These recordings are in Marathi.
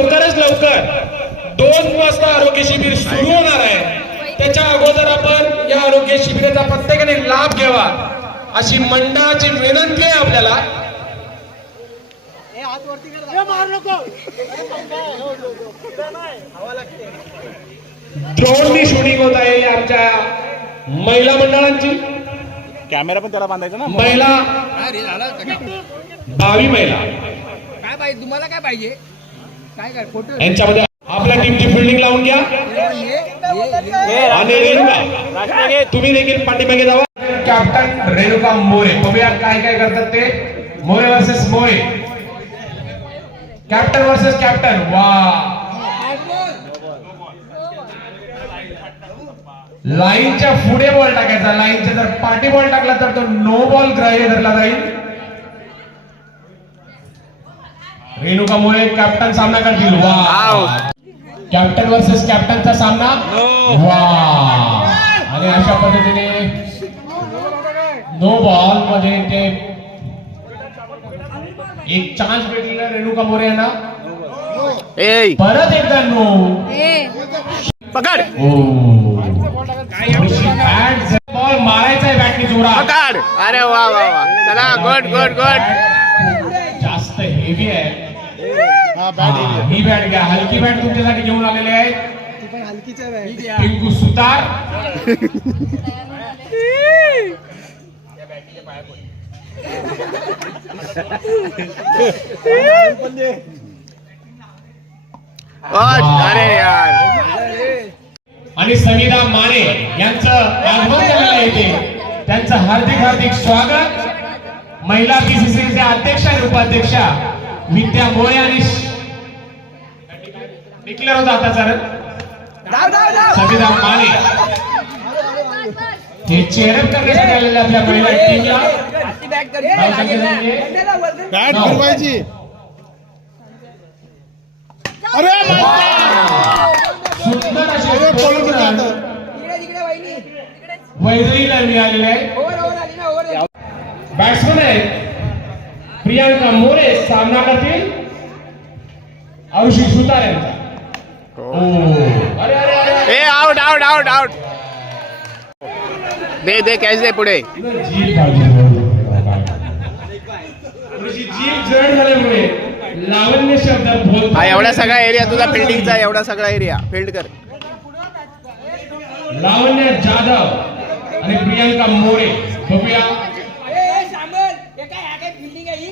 लवकरच लवकर दोन वाजता आरोग्य शिबिर सुरू होणार आहे. त्याच्या अगोदर आपण या आरोग्य शिबिराचा प्रत्येकाने लाभ घ्यावा. अशी मंडळाची विनंती आहे आपल्याला. ड्रोननी शूटिंग होत आहे आमच्या महिला मंडळांची. कॅमेरा पण त्याला बांधायचा ना? महिला? बावी महिला. काय पाहिजे तुम्हाला काय पाहिजे? यांच्यामध्ये आपल्या टीमची फिल्डिंग लावून घ्या. आणि रेणुका. तुम्ही देखील पाठीमागे जावा. कॅप्टन रेणुका मोरे. बघूया काय काय करतात ते. More versus More. Captain versus captain वा. लाईनच्या पुढे बॉल टाकायचा. लाईनच्या जर पाठी बॉल टाकला तर तो नो बॉल ग्राह्य धरला जाईल. रेणुका मोरे कॅप्टन सामना करतील. वा. कॅप्टन वर्सेस कॅप्टनचा सामना. वा. आणि अशा पद्धतीने नो बॉलमध्ये ते एक चान्स भेटलेला रेणुका मोरे यांना. ए परत एकदा नो पकड. बॉल मारायचा आहे बॅटनी जोरा पकड. अरे वा वा वा. चला गुड गुड गुड जास्त हेवी आहे. हा, ही बॅट घ्या. हलकी बॅट तुमच्यासाठी घेऊन आलेले आहे. पिंकू सुतार. अरे यार. आणि समिधा माने यांचं आगमन झालेलं आहे इथे. त्यांचं हार्दिक हार्दिक स्वागत. महिला बीसीसीच्या अध्यक्ष आणि उपाध्यक्षा विद्या मोरे आणि डिक्लेअर होता आता सर समिधा माने. हे चेअरअप करण्यासाठी आलेले आपल्या महिला टीमला अरे सुंदर असे. वैदरीला मिळालेले आहे. बॅट्समन आहेत प्रियांका मोरे सामना करतील. आरुषी सुतार. यांचा ओ, अरे अरे अरे अरे. ए आउट आउट आउट आउट दे दे कॅच दे पुढे. हा एवढा सगळा एरिया तुझा फिल्डिंगचा एवढा सगळा एरिया फिल्ड कर. लावण्य जाधव आणि प्रियंका मोरे. बघूया.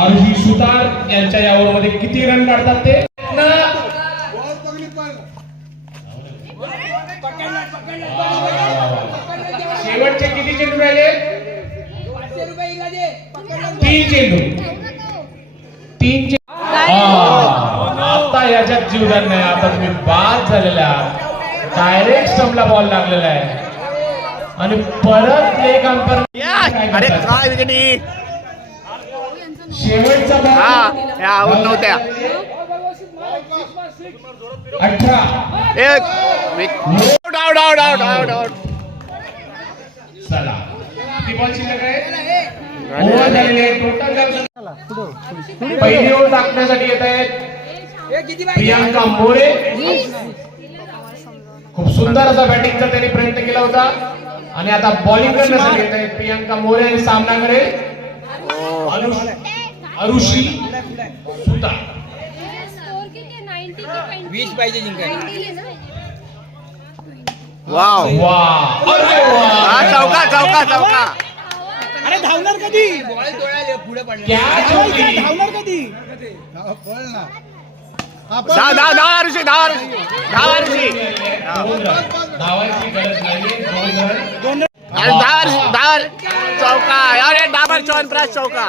आरुषी सुतार यांच्या या ओव्हरमध्ये किती रन काढतात ते? शेवटचे किती चेंडू राहिले? तीन चेंडू. तीन चेंडू. आता याच्यात जीवदान नाही आता तुम्ही बाद झालेला डायरेक्ट स्टंपला बॉल लागलेला आहे. आणि परत लेग अंपर अरे काय विकेटी हा नव्हत्या. एक. चला. झालेले आहे. टोटल पहिली ओव्हर टाकण्यासाठी येत आहेत प्रियांका मोरे. खूप सुंदर असा बॅटिंगचा त्यांनी प्रयत्न केला होता. आणि आता बॉलिंग करण्यासाठी येत आहेत प्रियांका मोरे आणि सामना करेल अरुष- अरुषी सुतार वीस पाहिजे जिंकायला. वाव. वा अरे हा वा चौका चौका चौका. अरे धावणार कधी? पुढे धावणार कधी? पळ ना. पळ. धाव धाव धाव आरुषी धाव आरुषी. धाव आरुषी. दोन रन. धावायची गरज नाहीये दोन रन अरे धाव आरुषी धाव चौका. अरे डाबर च्यवनप्राश चौका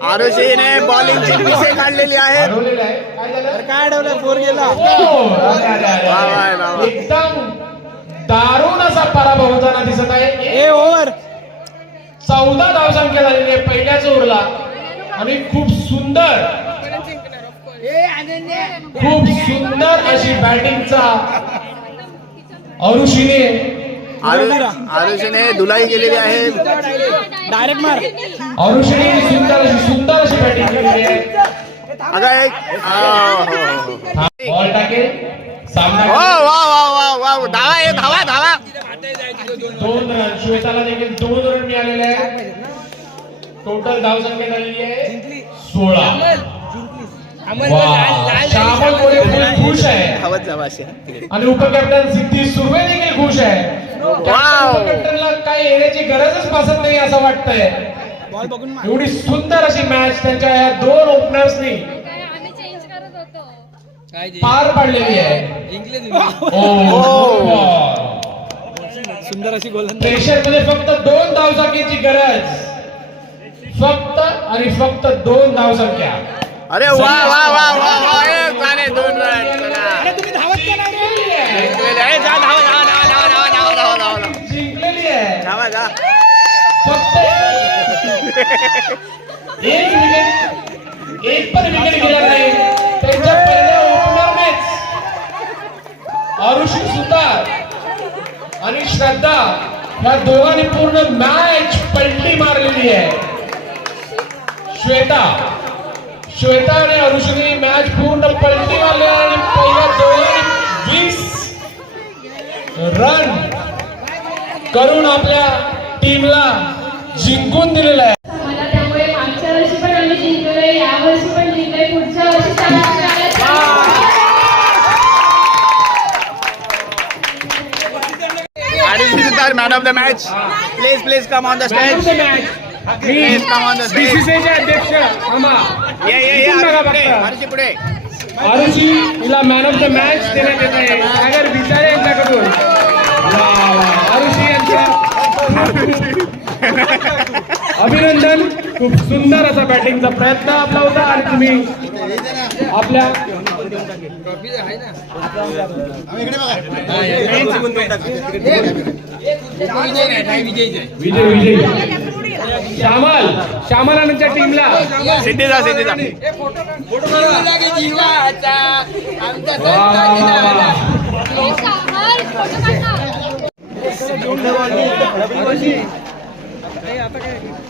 आरुषीने बॉलिंगची पिसे काढलेली आहे. काय अडवलं फोर गेला. अरे. एकदम दारुण असा पराभव होताना दिसत आहे. ए ओव्हर चौदा धावसंख्या झालेली आहे पहिल्याच ओव्हरला. आणि खूप सुंदर खूप सुंदर अशी बॅटिंगचा अरुषीने आरुषीने धुलाई केलेली आहे. डायरेक्ट मार. अरुषीने सुंदर सुंदर अशी बॅटिंग केलेली आहे. अगं एक हो, हो, हो. बॉल टाकेल. हो सामना वा वा वा वा. धावा आहे धावा धावा. दोन रन श्वेताला देखील दोन रन मिळालेले आहेत. टोटल धावसंख्या झालेली आहे. सोळा. श्यामल खुश आहे. आणि उपकॅप्टन सिद्धी सुर्वे देखील खुश आहे. वाव. उपकॅप्टनला काही येण्याची गरजच भासत नाही असं वाटतंय. एवढी सुंदर अशी मॅच त्यांच्या या दोन ओपनर्सनी काय आम्ही चेंज करत होतो. काय ते? पार पाडलेली आहे. तुम्ही. ओ सुंदर अशी गोलंदाज. प्रेशरमध्ये फक्त दोन धावसंख्येची गरज. फक्त आणि फक्त दोन धावसंख्या. अरे वा वा वा वा वा एक झाले दोन रन चला. अरे तुम्ही धावत का नाही? रे जिंकलेले आहे. जा धावा धावा धावा धावा धावा धावा धावा धावा. जिंकलेली आहे. धावा जा. फक्त एक विकेट एक पण विकेट गेला नाही. त्यांच्या पहिल्या ओपनरनेच अरुषी सुतार आणि श्रद्धा या दोघांनी पूर्ण मॅच पलटी मारलेली आहे. श्वेता. श्वेता आणि अनुषने मॅच पूर्ण पलटी मारली आणि पहिल्या दोन वीस रन करून आपल्या टीमला जिंकून दिलेला आहे. Man of the match please place come on the stage please come on the stage अध्यक्ष पुढे Arushi man of the match देण्यात येत आहे. सागर बिचारे यांच्याकडून. आरुषी अभिनंदन. खूप सुंदर असा बॅटिंगचा प्रयत्न आपला होता आणि तुम्ही आपल्या विजय विजय. श्यामल श्यामल आनंदच्या टीमला. सिद्धीचा सिद्धीचा आता काय?